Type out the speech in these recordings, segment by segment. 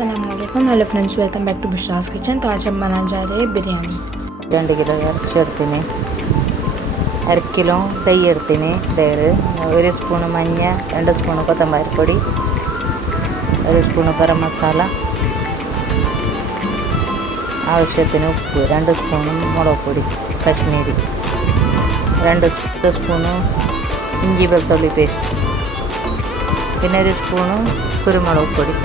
अस्सलामुअलैकुम hello friends, welcome back to Bushra's kitchen. तो आज हम बनाने जा रहे हैं बिरयानी। 2 കിലോ ഇറച്ചി എടുത്തിന്, 1/2 കിലോ തൈ എടുത്തിന്, പേര് 1 സ്പൂണ് മഞ്ഞ, 2 സ്പൂണ് കൊത്തമ്പാരിപ്പൊടി, 1 സ്പൂണ് ഗരം മസാല, ആവശ്യത്തിന് ഉപ്പ്, 2 സ്പൂണ് മുളക് പൊടി കശ്മീരി, 2 സ്പൂണ് ഇഞ്ചി വെളുത്തുള്ളി പേസ്റ്റ്, പിന്നെ 1 സ്പൂണ് കുരുമുളക് പൊടി,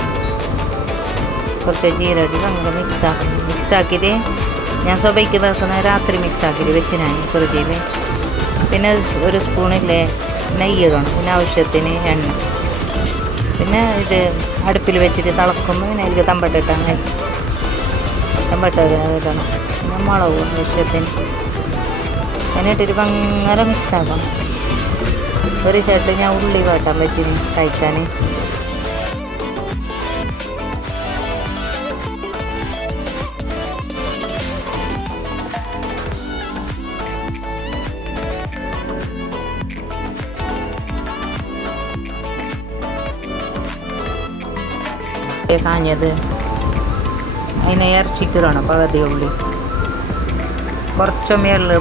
കുറച്ച് ജീരകം അങ്ങനെ മിക്സാക്കിയിട്ട് ഞാൻ സ്വബയ്ക്ക് വെക്കുന്ന രാത്രി മിക്സാക്കിയിട്ട് വെച്ച് ഞാൻ ഫ്രിഡ്ജിൽ. പിന്നെ 1 സ്പൂണില്ലേ നെയ്യ് ഇടണം, പിന്നെ ആവശ്യത്തിന് എണ്ണ, പിന്നെ ഇത് അടുപ്പിൽ വെച്ചിട്ട് തിളക്കുമ്പോൾ പിന്നെ ഇതിൽ തമ്പട്ടിട്ടാൽ തമ്പട്ട ഇടണം, പിന്നെ മുളക് ആവശ്യത്തിന് എന്നിട്ടൊരു ഭയങ്കര മിക്സാക്കണം. ഒരു സൈഡിൽ ഞാൻ ഉള്ളി വാട്ടാൻ വെച്ചിന് കഴിക്കാൻ. കാഞ്ഞത് അതിനെ ഇറച്ചിക്കിടണം, പകുതി ഉള്ളി കുറച്ച്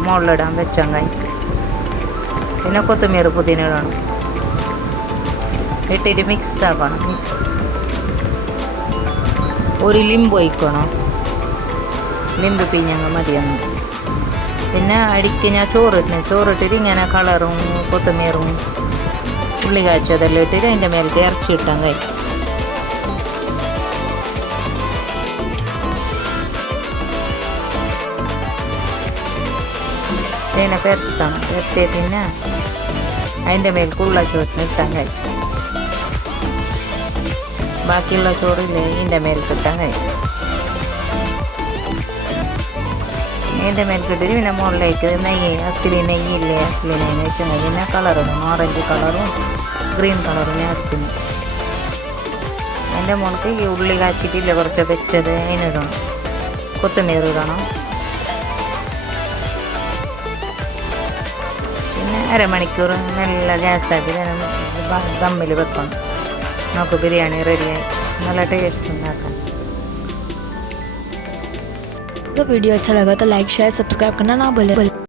മുകളിലിടാൻ വെച്ചങ്ങായി, പിന്നെ കൊത്തമീർ പുതിന ഇടണം, ഇട്ടിട്ട് മിക്സ് ആക്കണം. ഒരു ലിമ്പ് ഒഴിക്കണം, ലിമ്പ് പിഴിഞ്ഞങ്ങ് മതിയങ്ങ്. പിന്നെ അടിക്ക് ഞാൻ ചോറിട്ടിട്ട് ഇങ്ങനെ കളറും കൊത്തമീറും ഉള്ളി കാച്ചതെല്ലാം ഇട്ടിട്ട് അതിൻ്റെ മേലേക്ക് ഇറച്ചി ഇട്ടാൻ കഴിയും. ഇതിനെ പെരത്തണം, പെരത്തിയിട്ട് പിന്നെ അതിൻ്റെ മേലേക്ക് ഉള്ള ചോറിന് ഇട്ടാൻ കഴിയും. ബാക്കിയുള്ള ചോറില്ലേ ഇതിൻ്റെ മേലേക്ക് ഇട്ടാൻ കഴിയും. ഇതിൻ്റെ മേൽക്കിട്ടിട്ട് പിന്നെ മുകളിലേക്ക് നെയ്യ് നെയ്യില്ലേ അസിലി നെയ്യ് വെച്ചാൽ പിന്നെ കളറിടും, ഓറഞ്ച് കളറും ഗ്രീൻ കളറും ലാസ്റ്റിന്. അതിൻ്റെ മുകളിലേക്ക് ഈ ഉള്ളി കാച്ചിട്ടില്ല കുറച്ച് വെച്ചത് അതിനിടണം, കൊത്തമീർ ഇടണം. പിന്നെ അരമണിക്കൂർ നല്ല ഗ്യാസാക്കി ദമ്മിൽ വെക്കണം. നമുക്ക് ബിരിയാണി റെഡിയായി, നല്ല ടേസ്റ്റ് ഉണ്ടാക്കാം. तो वीडियो अच्छा लगा तो लाइक शेयर सब्सक्राइब करना ना भूलें।